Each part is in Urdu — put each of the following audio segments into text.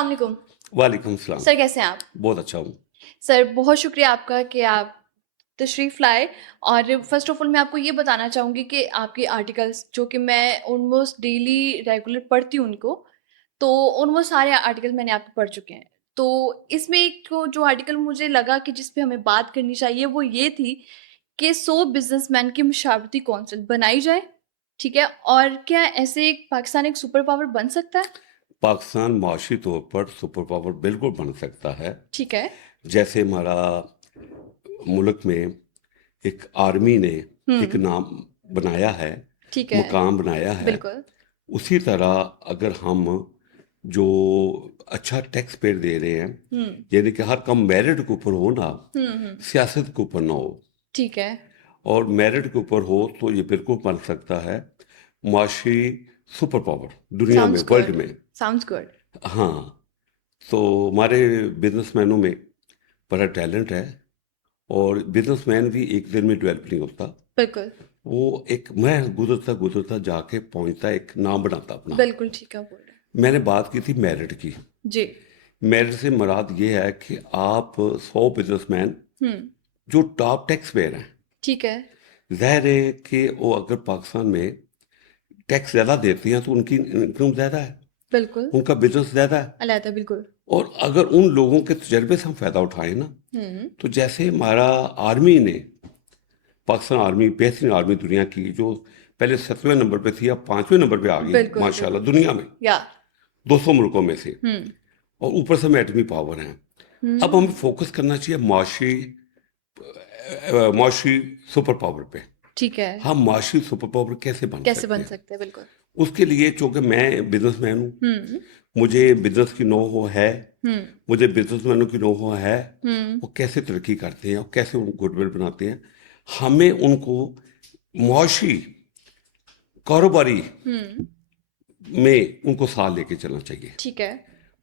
السلام علیکم وعلیکم السلام. سر، کیسے ہیں آپ؟ بہت اچھا ہوں. سر بہت شکریہ آپ کا کہ آپ تشریف لائے. اور فرسٹ آف آل میں آپ کو یہ بتانا چاہوں گی کہ آپ کے آرٹیکلس جو کہ میں آلموسٹ ڈیلی ریگولر پڑھتی ہوں ان کو، تو آلموسٹ سارے آرٹیکل میں نے آپ کو پڑھ چکے ہیں. تو اس میں ایک جو آرٹیکل مجھے لگا کہ جس پہ ہمیں بات کرنی چاہیے وہ یہ تھی کہ 100 بزنس مین کی مشاورتی کونسل بنائی جائے. ٹھیک ہے، اور کیا ایسے پاکستان ایک سپر پاور بن سکتا ہے؟ پاکستان معاشی طور پر سپر پاور بالکل بن سکتا ہے. ٹھیک ہے. جیسے ہمارا ملک میں ایک آرمی نے ایک نام بنایا ہے، ٹھیک ہے، مقام بنایا ہے، بالکل. اسی طرح اگر ہم جو اچھا ٹیکس پیڈ دے رہے ہیں، یعنی کہ ہر کام میرٹ کے اوپر ہو نا، سیاست کے اوپر نہ ہو، ٹھیک ہے، اور میرٹ کے اوپر ہو تو یہ بالکل بن سکتا ہے معاشی سپر پاور دنیا میں، ورلڈ میں. Sounds good. ہاں، تو ہمارے بزنس مینوں میں بڑا ٹیلنٹ ہے، اور بزنس مین بھی ایک دن میں ڈیولپ نہیں ہوتا. بالکل وہ ایک میں گزرتا جا کے پہنچتا، ایک نام بناتا اپنا. بالکل ٹھیک ہے، بول رہے میں نے بات کی تھی میرٹ کی. جی. میرٹ سے مراد یہ ہے کہ آپ 100 بزنس مین جو ٹاپ ٹیکس پیئر ہیں، ٹھیک ہے، ظاہر ہے کہ وہ اگر پاکستان میں ٹیکس زیادہ دیتے ہیں تو ان کی انکم زیادہ ہے، بالکل ان کا بزنس زیادہ ہے. علیحدہ، بالکل. اور اگر ان لوگوں کے تجربے سے ہم فائدہ اٹھائیں نا، تو جیسے ہمارا آرمی نے، پاکستان آرمی بہترین آرمی دنیا کی، جو پہلے 7ویں نمبر پہ تھی اب 5ویں نمبر پہ آ گئی ماشاء اللہ دنیا میں، یا 200 ملکوں میں سے، اور اوپر سے ہم ایٹمی پاور ہیں. اب ہمیں فوکس کرنا چاہیے معاشی سپر پاور پہ. ٹھیک ہے، ہم معاشی سپر پاور کیسے بن سکتے ہیں؟ بالکل. اس کے لیے چونکہ میں بزنس مین ہوں، مجھے بزنس کی نو ہو ہے، مجھے بزنس مینوں کی نو ہو ہے، وہ کیسے ترقی کرتے ہیں اور کیسے ان گڈ ول بناتے ہیں. ہمیں ان کو معاشی کاروباری میں ان کو ساتھ لے کے چلنا چاہیے. ٹھیک ہے،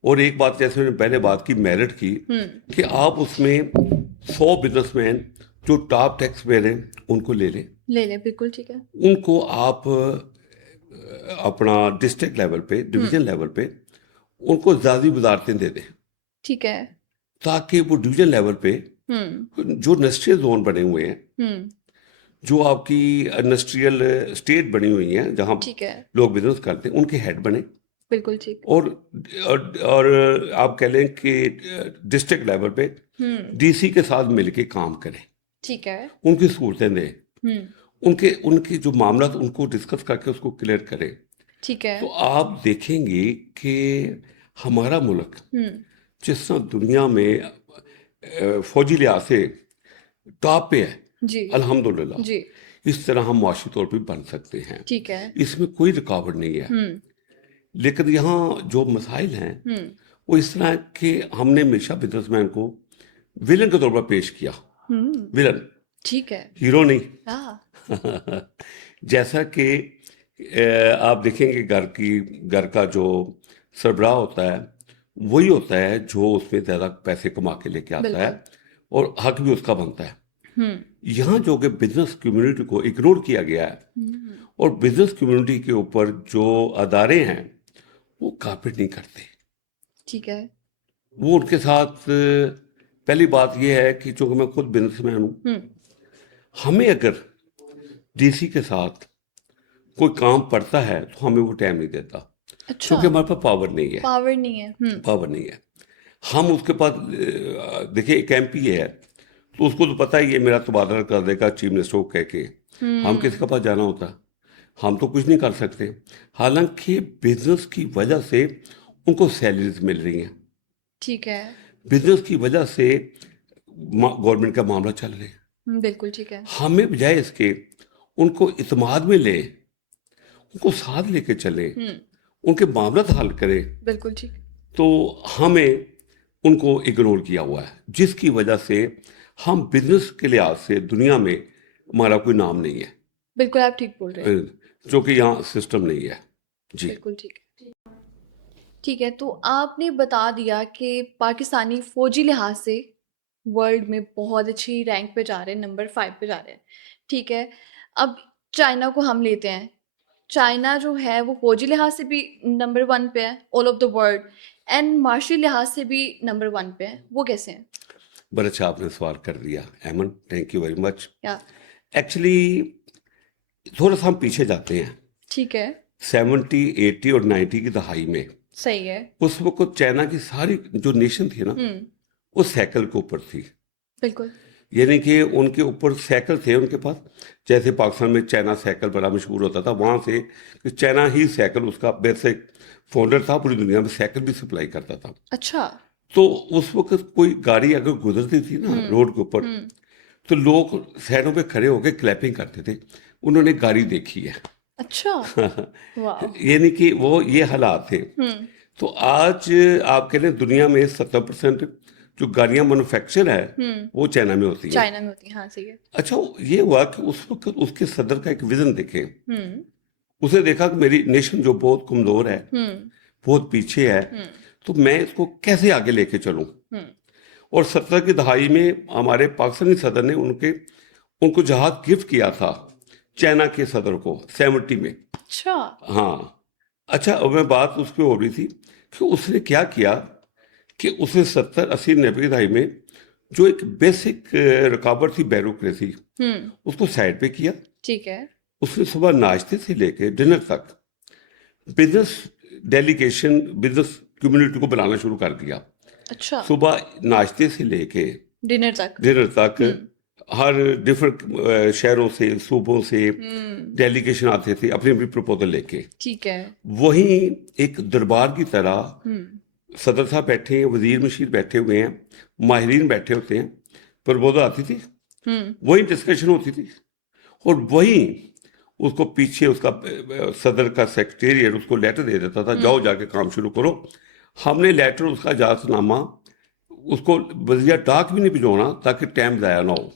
اور ایک بات جیسے میں نے پہلے بات کی میرٹ کی، کہ آپ اس میں 100 بزنس مین جو ٹاپ ٹیکس پیئر ہیں ان کو لے لیں، بالکل ٹھیک ہے. ان کو آپ اپنا ڈسٹرکٹ لیول پہ، ڈویژن لیول پہ ان کو زیادہ وزارتیں دے دیں، ٹھیک ہے، تاکہ وہ ڈویژن لیول پہ جو انڈسٹریل زون بنے ہوئے ہیں، جو آپ کی انڈسٹریل اسٹیٹ بنی ہوئی ہیں جہاں ٹھیک ہے، لوگ بزنس کرتے ہیں، ان کے ہیڈ بنے. بالکل ٹھیک. اور آپ کہہ لیں کہ ڈسٹرکٹ لیول پہ ڈی سی کے ساتھ مل کے کام کریں، ٹھیک ہے، ان کی سہولتیں دیں، ان کے جو معاملات ان کو ڈسکس کر کے اس کو کلیئر کریں. ٹھیک ہے، تو آپ دیکھیں گے کہ ہمارا ملک جس طرح دنیا میں فوجی لحاظ سے ٹاپ پہ ہے، جی الحمدللہ، جی، اس طرح ہم معاشی طور پہ بن سکتے ہیں. ٹھیک ہے، اس میں کوئی رکاوٹ نہیں ہے. لیکن یہاں جو مسائل ہیں وہ اس طرح کہ ہم نے ہمیشہ بزنس مین کو ولن کے طور پر پیش کیا. ولن، ٹھیک ہے، ہیرو نہیں. جیسا کہ آپ دیکھیں گے گھر کا جو سربراہ ہوتا ہے وہی ہوتا ہے جو اس میں زیادہ پیسے کما کے لے کے آتا ہے، اور حق بھی اس کا بنتا ہے. یہاں جو کہ بزنس کمیونٹی کو اگنور کیا گیا ہے، اور بزنس کمیونٹی کے اوپر جو ادارے ہیں وہ کاپریٹ نہیں کرتے. ٹھیک ہے، وہ ان کے ساتھ پہلی بات یہ ہے کہ چونکہ میں خود بزنس مین ہوں، ہمیں اگر ڈی سی کے ساتھ کوئی کام پڑتا ہے تو ہمیں وہ ٹائم نہیں دیتا، کیونکہ ہمارے پاس پاور نہیں ہے. پاور نہیں ہے. ہم اس کے پاس دیکھیں ایک ایم پی ہے تو اس کو تو پتہ ہی ہے میرا تبادلہ کر دے گا چیف منسٹر کو کہہ کے. ہم کس کے پاس جانا ہوتا؟ ہم تو کچھ نہیں کر سکتے. حالانکہ بزنس کی وجہ سے ان کو سیلریز مل رہی ہیں، ٹھیک ہے، بزنس کی وجہ سے گورنمنٹ کا معاملہ چل رہے ہیں. بالکل ٹھیک ہے. ہمیں بجائے اس کے ان کو اعتماد میں لیں، ان کو ساتھ لے کے چلیں، ان کے معاملات حل کریں، بالکل ٹھیک. تو ہمیں ان کو اگنور کیا ہوا ہے، جس کی وجہ سے ہم بزنس کے لحاظ سے دنیا میں ہمارا کوئی نام نہیں ہے. بالکل آپ ٹھیک بول رہے ہیں، جو کہ یہاں سسٹم نہیں ہے. جی بالکل ٹھیک ہے. ٹھیک ہے، تو آپ نے بتا دیا کہ پاکستانی فوجی لحاظ سے ورلڈ میں بہت اچھی رینک پہ جا رہے ہیں، نمبر 5 پہ جا رہے ہیں. ٹھیک ہے، اب چائنا کو ہم لیتے ہیں. چائنا جو ہے وہ فوجی لحاظ سے بھی نمبر 1 پہ ہے all of the world. And معاشی لحاظ سے بھی نمبر 1 پہ ہیں، وہ کیسے ہیں؟ بڑا اچھا آپ نے سوال کر دیا Aiman, thank you very much. یا ایکچولی تھوڑا سا ہم پیچھے جاتے ہیں. ٹھیک ہے، 70 80 اور 90 کی دہائی میں صحیح ہے. اس وقت چائنا کی ساری جو نیشن تھی نا وہ سائیکل کے اوپر تھی. بالکل. یعنی کہ ان کے اوپر سائیکل تھے ان کے پاس. جیسے پاکستان میں چائنا سائیکل بڑا مشہور ہوتا تھا، وہاں سے کہ چائنا ہی سائیکل اس کا بیسک فاؤنڈر تھا، پوری دنیا میں سائیکل بھی سپلائی کرتا تھا. اچھا. تو اس وقت کوئی گاڑی اگر گزرتی تھی نا روڈ کے اوپر تو لوگ سائڈوں پہ کھڑے ہو کے کلیپنگ کرتے تھے، انہوں نے گاڑی دیکھی ہے. اچھا. واو. یعنی کہ وہ یہ حالات تھے. تو آج آپ کہہ لیں دنیا میں 70% جو گاڑیاں مینوفیکچر ہے وہ چائنا میں ہوتی ہیں. چائنا میں ہوتی ہیں، ہاں صحیح ہے. اچھا یہ ہوا کہ اس وقت اس کے صدر کا ایک ویژن دیکھیں. اس نے دیکھا کہ میری نیشن جو بہت کمزور ہے، بہت پیچھے ہے، تو میں اس کو کیسے آگے لے کے چلوں. اور 70 کی دہائی میں ہمارے پاکستانی صدر نے ان کو جہاز گفٹ کیا تھا چائنا کے صدر کو 70 میں. اچھا. ہاں. اچھا اب میں بات اس پہ ہو رہی تھی کہ اس نے کیا کیا کہ اس نے 70 80 90 کی دہائی میں جو ایک بیسک رکاوٹ تھی بیوروکریسی، اس کو سائڈ پہ کیا. ٹھیک ہے. اس نے صبح ناشتے سے لے کے ڈنر تک بزنس ڈیلیگیشن، بزنس کمیونٹی کو بلانا شروع کر دیا. اچھا. صبح ناشتے سے لے کے ڈنر تک ہر ڈفرنٹ شہروں سے، صوبوں سے ڈیلیگیشن آتے تھے اپنی اپنی پروپوزل لے کے. ٹھیک ہے. وہیں ایک دربار کی طرح صدر صاحب بیٹھے ہیں، وزیر مشیر بیٹھے ہوئے ہیں، ماہرین بیٹھے ہوتے ہیں، پروپوزل آتی تھی، وہیں ڈسکشن ہوتی تھی، اور وہیں اس کو پیچھے اس کا صدر کا سیکریٹریٹ اس کو لیٹر دے دیتا تھا، جاؤ جا کے کام شروع کرو. ہم نے لیٹر اس کا اجازت نامہ اس کو وزیر ڈاک بھی نہیں بھجوانا تاکہ ٹائم ضائع نہ ہو.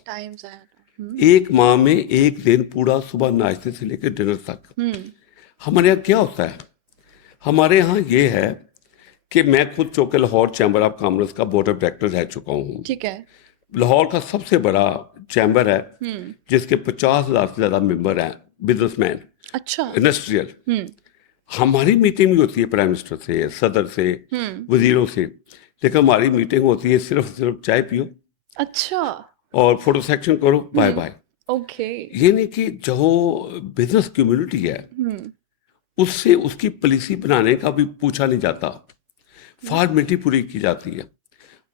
ایک ماہ میں ایک دن پورا صبح ناشتے سے لے کے ڈنر تک. ہمارے یہاں کیا ہوتا ہے؟ ہمارے یہاں یہ ہے کہ میں خود چونکہ لاہور چیمبر آف کامرس کا بورڈ آف ڈائریکٹر رہ چکا ہوں. ٹھیک ہے. لاہور کا سب سے بڑا چیمبر ہے جس کے 50,000 سے زیادہ ممبر ہیں، بزنس مین. اچھا. انڈسٹریل. ہماری میٹنگ بھی ہوتی ہے پرائم منسٹر سے، صدر سے، وزیروں سے، لیکن ہماری میٹنگ ہوتی ہے صرف چائے پیو. اچھا. اور فوٹو سیکشن کرو، بائے بائے. اوکے. یہ نہیں کہ جو بزنس کمیونٹی ہے اس سے اس کی پالیسی بنانے کا بھی پوچھا نہیں جاتا، فارمیلٹی پوری کی جاتی ہے.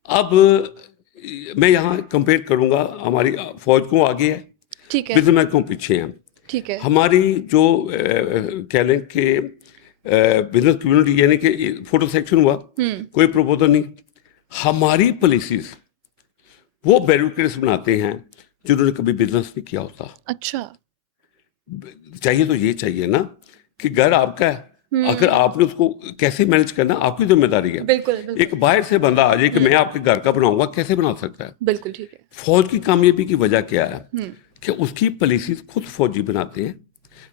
اب میں یہاں کمپیئر کروں گا، ہماری فوج کو آگے ہے، بزنس مین کو پیچھے ہیں. ٹھیک ہے. ہماری جو کہہ لیں کہ بزنس کمیونٹی، یعنی کہ فوٹو سیکشن ہوا، کوئی پروپوزل نہیں. ہماری پالیسیز وہ بیوروکریٹس بناتے ہیں جنہوں نے کبھی بزنس نہیں کیا ہوتا. اچھا. چاہیے تو یہ چاہیے نا کہ گھر آپ کا ہے، اگر آپ نے اس کو کیسے مینج کرنا آپ کی ذمہ داری ہے. بالکل. ایک باہر سے بندہ آ جائے کہ میں آپ کے گھر کا بناؤں گا، کیسے بنا سکتا ہے؟ بالکل ٹھیک ہے. فوج کی کامیابی کی وجہ کیا ہے کہ اس کی پالیسیز خود فوجی بناتے ہیں،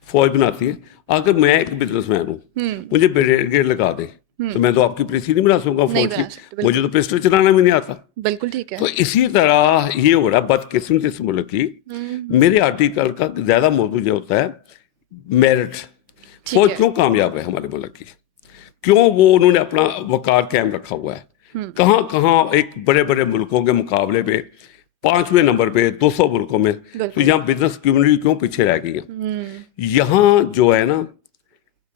فوج بناتی ہے. اگر میں ایک بزنس مین ہوں، مجھے بریگیڈ لگا دے تو میں تو آپ کی پالیسی نہیں بنا سکوں گا فوج کی، مجھے تو پسٹل چلانا بھی نہیں آتا. بالکل ٹھیک ہے. تو اسی طرح یہ ہو رہا ہے بدقسمتی اس ملک کی. میرے آرٹیکل کا زیادہ موضوع یہ ہوتا ہے میرٹ. فوج کیوں کامیاب ہے ہمارے ملک کی؟ کیوں وہ انہوں نے اپنا وقار قائم رکھا ہوا ہے؟ کہاں کہاں ایک بڑے بڑے ملکوں کے مقابلے پہ 5ویں نمبر پہ 200 ملکوں میں، تو یہاں بزنس کمیونٹی کیوں پیچھے رہ گئی ہے؟ یہاں جو ہے نا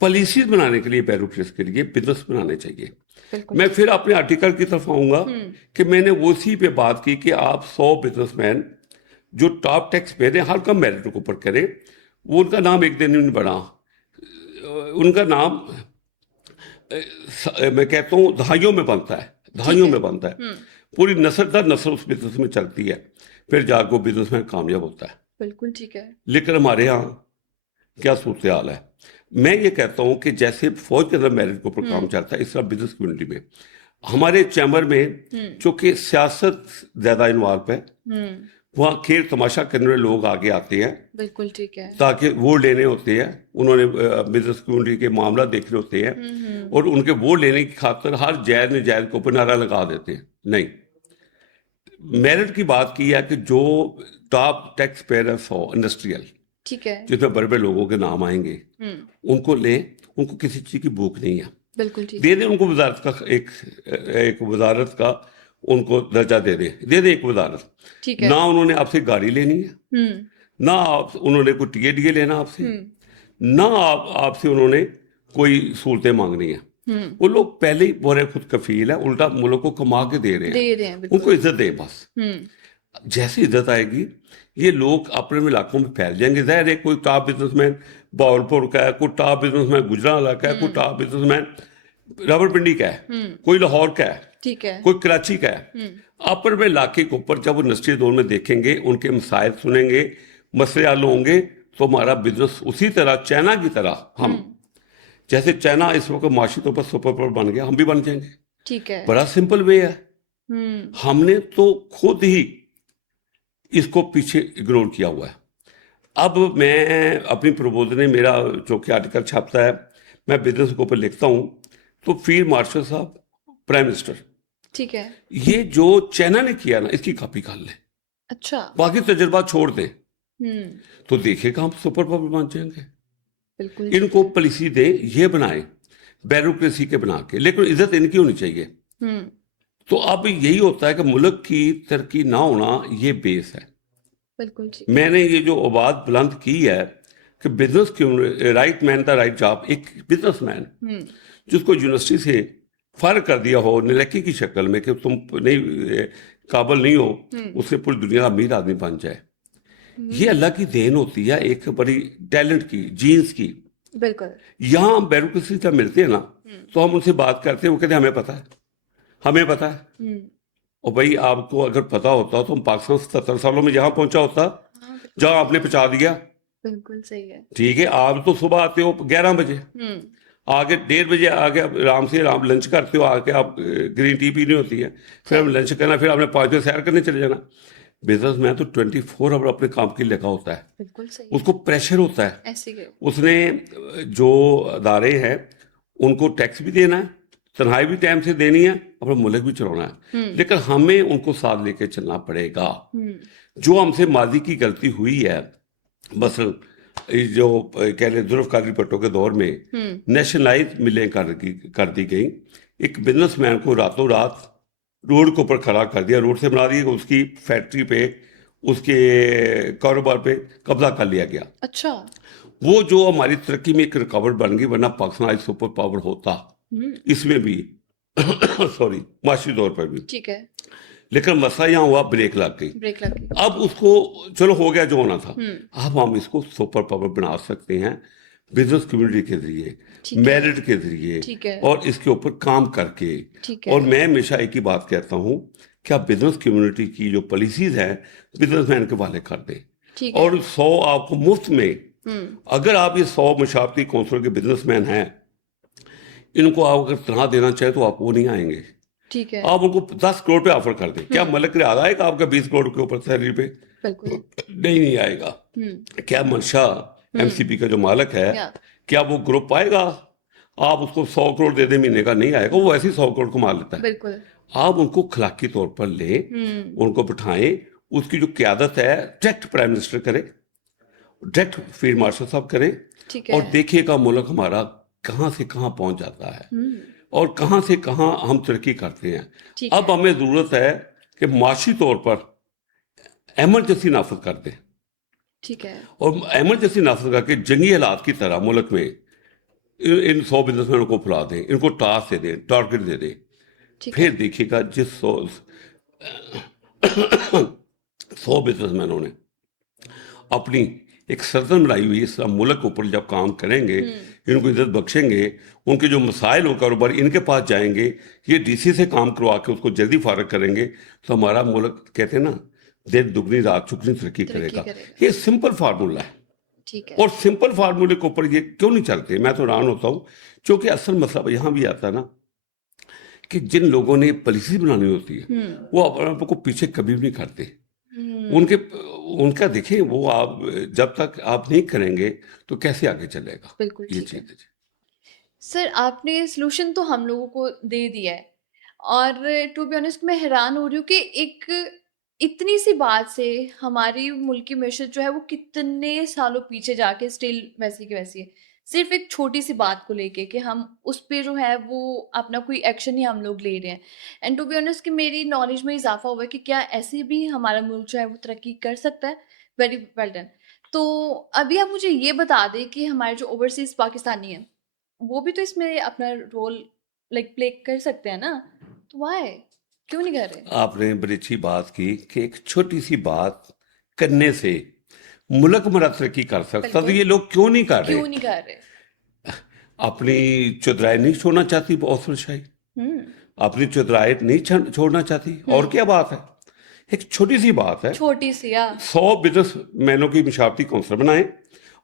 پالیسیز بنانے کے لیے، بیوروکریٹس کے لیے بزنس بنانے چاہیے. میں پھر اپنے آرٹیکل کی طرف آؤں گا کہ میں نے اسی پہ بات کی کہ آپ 100 بزنس مین جو ٹاپ ٹیکس پے دیں، ہر کم میرٹ کے اوپر کریں. وہ ان کا نام ایک دن نہیں بڑھا، ان کا نام میں کہتا ہوں دہائیوں میں بنتا ہے، دہائیوں میں بنتا ہے. پوری نسل در نسل اس بزنس میں چلتی ہے، پھر جا کے وہ بزنس مین کامیاب ہوتا ہے. بالکل ٹھیک ہے. لیکن ہمارے یہاں کیا صورتحال ہے؟ میں یہ کہتا ہوں کہ جیسے فوج کے اندر میرٹ کے اوپر کام چلتا ہے، اس طرح بزنس کمیونٹی میں ہمارے چیمبر میں چونکہ سیاست زیادہ انوالو ہے، وہاں کھیل تماشا کرنے والے لوگ آگے آتے ہیں. بالکل ٹھیک ہے. تاکہ ووٹ لینے ہوتے ہیں، انہوں نے بزنس کمیونٹی کے معاملہ دیکھنے ہوتے ہیں، اور ان کے ووٹ لینے کی خاطر ہر جائز نجائز کو اوپر نعرہ لگا دیتے ہیں. نہیں، میرٹ کی بات کی ہے کہ جو ٹاپ ٹیکس پیئرس ہو انڈسٹریل، ٹھیک ہے، جس میں بڑے بڑے لوگوں کے نام آئیں گے، ان کو لیں. ان کو کسی چیز کی بھوک نہیں ہے. بالکل ٹھیک دے دیں ان کو وزارت کا ایک وزارت کا ان کو درجہ دے دیں ایک وزارت. ٹھیک ہے. نہ انہوں نے آپ سے گاڑی لینی ہے، نہ انہوں نے کوئی ٹکٹ یہ لینا آپ سے، نہ آپ سے انہوں نے کوئی سہولتیں مانگنی ہیں. وہ لوگ پہلے ہی بورے خود کفیل ہے، الٹا ملک کو کما کے دے رہے ہیں. ان کو عزت دیں بس. جیسی عزت آئے گی یہ لوگ اپنے علاقوں میں پھیل جائیں گے. ظاہر ہے کوئی ٹاپ بزنس مین باولپور کا ہے، کوئی ٹاپ بزنس مین گجرانوالہ کا ہے، کوئی ٹاپ بزنس مین راولپنڈی کا ہے، کوئی لاہور کا ہے، ٹھیک ہے، کوئی کراچی کا ہے. اپنے علاقے کے اوپر جب وہ انڈسٹری زون میں دیکھیں گے، ان کے مسائل سنیں گے، مسئلے حل ہوں گے، تو ہمارا بزنس اسی طرح چائنا کی طرح، ہم جیسے چائنا اس وقت معاشی طور پر سپر پاور بن گیا، ہم بھی بن جائیں گے. ٹھیک ہے. بڑا سمپل وے ہے. ہم نے تو خود ہی اس کو پیچھے اگنور کیا ہوا ہے. اب میں اپنی پروپوزل میں میرا جو کہ آرٹیکل چھاپتا ہے، میں بزنس کے اوپر لکھتا ہوں، تو فیلڈ مارشل صاحب پرائم منسٹر، ٹھیک ہے، یہ جو چائنا نے کیا نا اس کی کاپی کر لیں. اچھا، باقی تجربات چھوڑ دیں تو دیکھے گا ہم سپر پاور بن جائیں گے. بالکل ان کو پالیسی دیں، یہ بنائیں بیوروکریسی کے بنا کے، لیکن عزت ان کی ہونی چاہیے. تو اب یہی ہوتا ہے کہ ملک کی ترقی نہ ہونا یہ بیس ہے. بالکل ٹھیک. میں نے یہ جو آواز بلند کی ہے کہ business right man the right job, ایک بزنس مین جس کو یونیورسٹی سے فارغ کر دیا ہو نلکی کی شکل میں کہ تم نہیں قابل نہیں ہو، اس سے پوری دنیا کا امیر آدمی بن جائے، یہ اللہ کی دین ہوتی ہے، ایک بڑی ٹیلنٹ کی، جینس کی. بالکل. یہاں ہم بیوروکریسی جب ملتے ہیں نا تو ہم ان سے بات کرتے ہیں، وہ کہتے ہیں ہمیں پتہ ہے، ہمیں پتہ ہے. اور بھائی آپ کو اگر پتا ہوتا تو ہم پاکستان 77 سالوں میں جہاں پہنچا ہوتا جہاں آپ نے پہنچا دیا. بالکل صحیح ہے. ٹھیک ہے، آپ تو صبح آتے ہو 11 بجے، آگے 1:30 بجے آگے آرام سے لنچ کرتے ہو، آگے آپ گرین ٹی پینی ہوتی ہے، پھر ہم لنچ کرنا، پھر آپ نے 5 بجے سیر کرنے چلے جانا. بزنس میں تو 24 آور اپنے کام کے لیے لگا ہوتا ہے. بالکل صحیح. اس کو پریشر ہوتا ہے، ایسے ہی. اس نے جو ادارے ہیں ان کو ٹیکس بھی دینا ہے، تنہائی بھی ٹائم سے دینی ہے، اپنا ملک بھی چلانا ہے. لیکن ہمیں ان کو ساتھ لے کے چلنا پڑے گا. جو ہم سے ماضی کی غلطی ہوئی ہے، مثلا جو کہہ لیں ذوالفقار بھٹو کے دور میں نیشنلائز ملیں کر دی گئیں. ایک بزنس مین کو راتوں رات روڈ کے اوپر کھڑا کر دیا، روڈ سے بنا دیا، اس کی فیکٹری پہ، اس کے کاروبار پہ قبضہ کر لیا گیا. اچھا. وہ جو ہماری ترقی میں ایک رکاوٹ بن گئی، ورنہ پاکستان آج سپر پاور ہوتا اس میں بھی سوری معاشی طور پر بھی. ٹھیک ہے. لیکن مسئلہ یہاں ہوا، بریک لگ گئی. اب اس کو چلو ہو گیا جو ہونا تھا. اب ہم اس کو سپر پاور بنا سکتے ہیں بزنس کمیونٹی کے ذریعے، میرٹ کے ذریعے، اور اس کے اوپر کام کر کے. اور میں ہمیشہ ایک ہی بات کہتا ہوں کہ آپ بزنس کمیونٹی کی جو پالیسیز ہیں بزنس مین کے والے کر دیں، اور 100 آپ کو مفت میں، اگر آپ یہ 100 مشاورتی کونسل کے بزنس مین ہیں، ان کو آپ اگر تنخواہ دینا چاہیں تو آپ وہ نہیں آئیں گے. ٹھیک ہے. آپ ان کو 10 کروڑ پہ آفر کر دیں، کیا ملک ریاض آئے گا آپ کا 20 کروڑ کے اوپر سیلری پہ؟ نہیں آئے گا. کیا منشا ایم سی پی کا جو مالک ہے، کیا وہ گروپ آئے گا؟ آپ اس کو 100 کروڑ دے دیں مہینے کا، نہیں آئے گا، وہ ایسے ہی 100 کروڑ کما لیتا ہے. آپ ان کو اخلاقی طور پر لیں، ان کو بٹھائیں، اس کی جو قیادت ہے ڈائریکٹ پرائم منسٹر کرے، ڈائریکٹ فیلڈ مارشل صاحب کریں، اور دیکھیے گا ملک ہمارا کہاں سے کہاں پہنچ جاتا ہے اور کہاں سے کہاں ہم ترقی کرتے ہیں. اب ہمیں ضرورت ہے کہ معاشی طور پر ایمرجنسی نافذ کر دیں. ٹھیک ہے. اور ایمرجنسی نافذ کر کے جنگی حالات کی طرح ملک میں ان 100 بزنس مینوں کو پھلا دیں، ان کو ٹاسک دے دیں، ٹارگٹ دے دیں. پھر دیکھیے گا جس 100 بزنس مینوں نے اپنی ایک سرزن بنائی ہوئی اس طرح ملک اوپر جب کام کریں گے، ان کو عزت بخشیں گے، ان کے جو مسائل ہو کاروبار ان کے پاس جائیں گے، یہ ڈی سی سے کام کروا کے اس کو جلدی فارغ کریں گے، تو ہمارا ملک کہتے ہیں نا دن دگنی رات چگنی ترقی کرے گا. یہ سمپل فارمولہ ہے. اور سمپل فارمولے کے اوپر یہ کیوں نہیں چلتے؟ میں تو حیران ہوتا ہوں، چونکہ اصل مسئلہ یہاں بھی آتا ہے نا کہ جن لوگوں نے پالیسی بنانی ہوتی ہے وہ اپنے کو پیچھے کبھی بھی نہیں کرتے. ان کا دیکھیں، وہ آپ جب تک آپ نہیں کریں گے تو کیسے آگے چلے گا. بالکل یہ چیز ہے. سر آپ نے سلوشن تو ہم لوگوں کو دے دیا ہے، اور ٹو بی آنیسٹ میں حیران ہو رہی ہوں کہ ایک اتنی سی بات سے ہماری ملک کی معیشت جو ہے وہ کتنے سالوں پیچھے جا کے اسٹل ویسی کی ویسی ہے. صرف ایک چھوٹی سی بات کو لے کے کہ ہم اس پہ جو ہے وہ اپنا کوئی ایکشن ہی ہم لوگ لے رہے ہیں. اینڈ ٹو بی آنیسٹ کہ میری نالج میں اضافہ ہوا ہے کہ کیا ایسے بھی ہمارا ملک جو ہے وہ ترقی کر سکتا ہے. Very well done. تو ابھی آپ مجھے یہ بتا دیں کہ ہمارے جو اوورسیز پاکستانی ہیں وہ بھی تو اس میں اپنا رول لائک پلے کر سکتے ہیں نا. تو وائی کیوں نہیں کر رہے؟ آپ نے بڑی اچھی بات کی کہ ایک چھوٹی سی بات کرنے سے ملک ہمارا ترقی کر سکتا. تو یہ لوگ کیوں نہیں کر رہے؟ کیوں نہیں کر رہے؟ اپنی چودرائی نہیں چھوڑنا چاہتی اوصل شاہی, اپنی چودرائی نہیں چھوڑنا چاہتی. اور کیا بات ہے, ایک چھوٹی سی بات ہے. چھوٹی سی 100 بزنس مینوں کی مشاورتی کونسل بنائے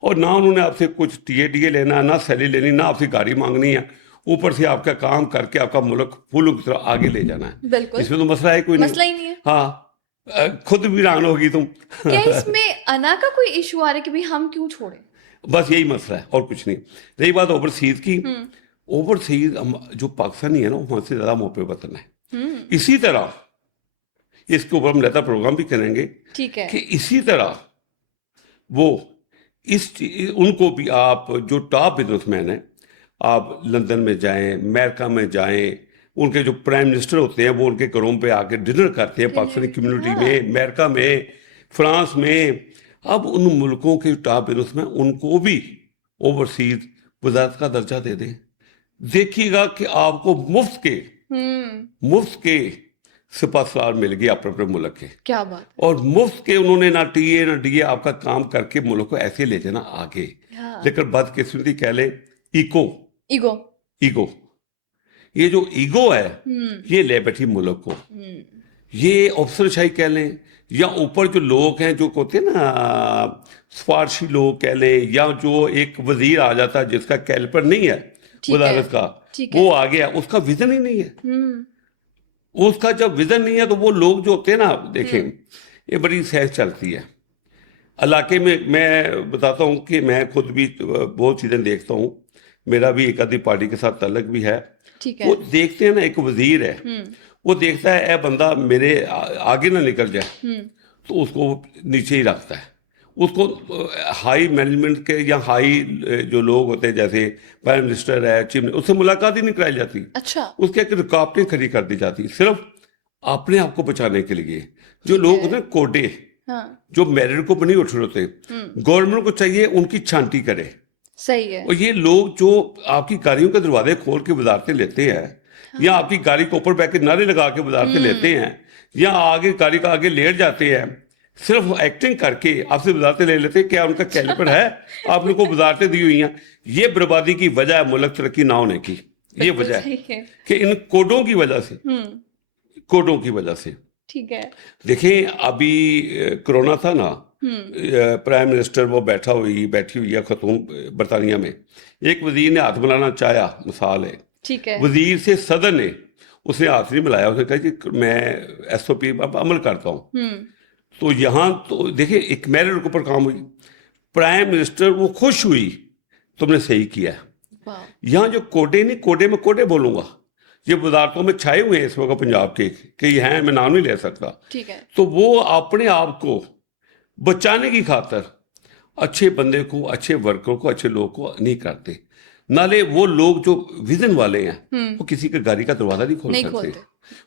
اور نہ انہوں نے آپ سے کچھ ٹی اے لینا, نہ سیلری لینی, نہ آپ سے گاڑی مانگنی ہے, اوپر سے آپ کا کام کر کے آپ کا ملک پھولوں کی طرح آگے لے جانا ہے. بالکل اس میں تو مسئلہ ہے کوئی نہیں. مسئلہ ہی نہیں ہے. ہاں, خود ویران ہوگی تم. کیا اس میں انا کا کوئی ایشو آ رہا ہے کہ بھائی ہم کیوں چھوڑیں؟ بس یہی مسئلہ ہے اور کچھ نہیں. رہی بات اوورسیز کی, اوورسیز جو پاکستانی ہے نا وہ ہم سے زیادہ محب وطن ہے. اسی طرح اس کے اوپر ہم لہتا پروگرام بھی کریں گے کہ اسی طرح وہ ان کو بھی آپ جو ٹاپ بزنس مین ہیں, آپ لندن میں جائیں, امریکہ میں جائیں, ان کے جو پرائم منسٹر ہوتے ہیں وہ ان کے گھروں پہ آ کے ڈنر کرتے ہیں پاکستانی کمیونٹی میں, امریکہ میں, فرانس میں. اب ان ملکوں کے ٹاپ بزنس مین ان کو بھی اوورسیز وزارت کا درجہ دے دیں. دیکھیے گا کہ آپ کو مفت کے سپاہ سالار مل گیا اپنے اپنے ملک کے. کیا بات. اور مفت کے انہوں نے نہ ٹی اے نہ ڈی اے آپ کا کام کر کے ملک کو ایسے لے جانا آگے. لیکن بدقسمتی کہہ لیں ایگو, یہ جو ایگو ہے یہ لے بیٹھی ملک کو. یہ افسر شاہی کہہ لیں یا اوپر جو لوگ ہیں جو کہتے ہیں نا سفارشی لوگ کہہ لیں, یا جو ایک وزیر آ جاتا ہے جس کا کیلپر نہیں ہے وزارت کا, وہ آ گیا, اس کا ویژن ہی نہیں ہے. اس کا جب ویژن نہیں ہے تو وہ لوگ جو ہوتے ہیں نا, دیکھیں یہ بڑی سہج چلتی ہے علاقے میں. میں بتاتا ہوں کہ میں خود بھی بہت چیزیں دیکھتا ہوں, میرا بھی ایک آدھی پارٹی کے ساتھ تعلق بھی ہے. وہ دیکھتے ہیں نا, ایک وزیر ہے وہ دیکھتا ہے اے بندہ میرے آگے نہ نکل جائے تو اس کو نیچے ہی رکھتا ہے. اس کو ہائی مینجمنٹ کے یا ہائی جو لوگ ہوتے ہیں جیسے پرائم منسٹر ہے, چیف, اس سے ملاقات ہی نہیں کرائی جاتی. اس کے ایک رکاوٹیں کھڑی کر دی جاتی صرف اپنے آپ کو بچانے کے لیے. جو لوگ ہوتے ہیں کوڈے, جو میرٹ کو نہیں اٹھ ہوتے, گورنمنٹ کو چاہیے ان کی چھانٹی کرے. صحیح ہے. اور یہ لوگ جو آپ کی گاڑیوں کے دروازے کھول کے وزارتیں لیتے ہیں, یا آپ کی گاڑی کے اوپر بیٹھ کے نعرے لگا کے وزارتیں لیتے ہیں, یا آگے گاڑی کا آگے لیٹ جاتے ہیں, صرف ایکٹنگ کر کے آپ سے وزارتیں لے لیتے ہیں, کیا ان کا کیلپر ہے؟ آپ نے کو وزارتیں دی ہوئی ہیں. یہ بربادی کی وجہ ہے ملک ترقی نہ ہونے کی. یہ وجہ ہے کہ ان کوڈوں کی وجہ سے. ٹھیک ہے. دیکھیں ابھی کرونا تھا نا, پرائم منسٹر وہ بیٹھی ہوئی ہے خاتون برطانیہ میں, ایک وزیر نے ہاتھ ملانا چاہیا, مثال ہے, وزیر سے صدر نے اس نے ہاتھ نہیں ملایا, اس نے کہا کہ میں ایس او پی عمل کرتا ہوں. تو یہاں تو دیکھیں ایک میرٹ کے اوپر کام ہوئی, پرائم منسٹر وہ خوش ہوئی تم نے صحیح کیا. یہاں جو کوڈے نہیں, کوڈے میں کوڈے بولوں گا, یہ وزارتوں میں چھائے ہوئے ہیں اس وقت پنجاب کے کہ یہ ہیں, میں نام نہیں لے سکتا. تو وہ اپنے آپ کو بچانے کی خاطر اچھے بندے کو, اچھے ورکر کو, اچھے لوگ کو نہیں کرتے. نالے وہ لوگ جو ویژن والے ہیں وہ کسی کے گاڑی کا دروازہ نہیں کھول سکتے.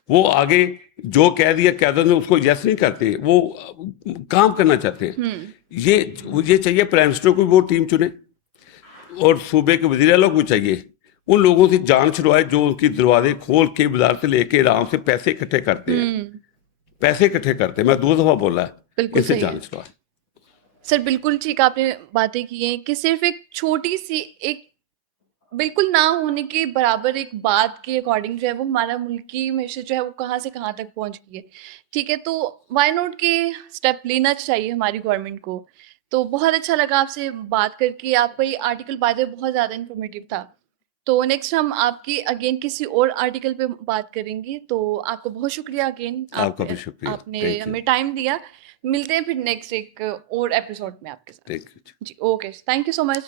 وہ آگے جو کہہ دیا قیادت میں اس کو یس نہیں کرتے, وہ کام کرنا چاہتے ہیں. یہ چاہیے پرائم منسٹر کو وہ ٹیم چنے, اور صوبے کے وزیر اعلیٰ کو چاہیے ان لوگوں سے جان چھڑوائے جو ان کی دروازے کھول کے وزارتیں لے کے آرام سے پیسے اکٹھے کرتے ہیں. میں 2 دفعہ بولا ہے, اس سے جان چھڑوائے. سر بالکل ٹھیک آپ نے باتیں کی ہیں کہ صرف ایک چھوٹی سی, ایک بالکل نہ ہونے کے برابر ایک بات کے اکارڈنگ جو ہے وہ ہمارا ملکی معیشت جو ہے وہ کہاں سے کہاں تک پہنچ گئی ہے. ٹھیک ہے, تو وائی ناٹ کے اسٹیپ لینا چاہیے ہماری گورنمنٹ کو. تو بہت اچھا لگا آپ سے بات کر کے, آپ کا یہ آرٹیکل بات بہت زیادہ انفارمیٹیو تھا. تو نیکسٹ ہم آپ کی اگین کسی اور آرٹیکل پہ بات کریں گے. تو آپ کا بہت شکریہ اگین, آپ نے ہمیں ٹائم دیا. ملتے ہیں پھر نیکسٹ ایک اور ایپیسوڈ میں آپ کے ساتھ. جی okay, thank you so much.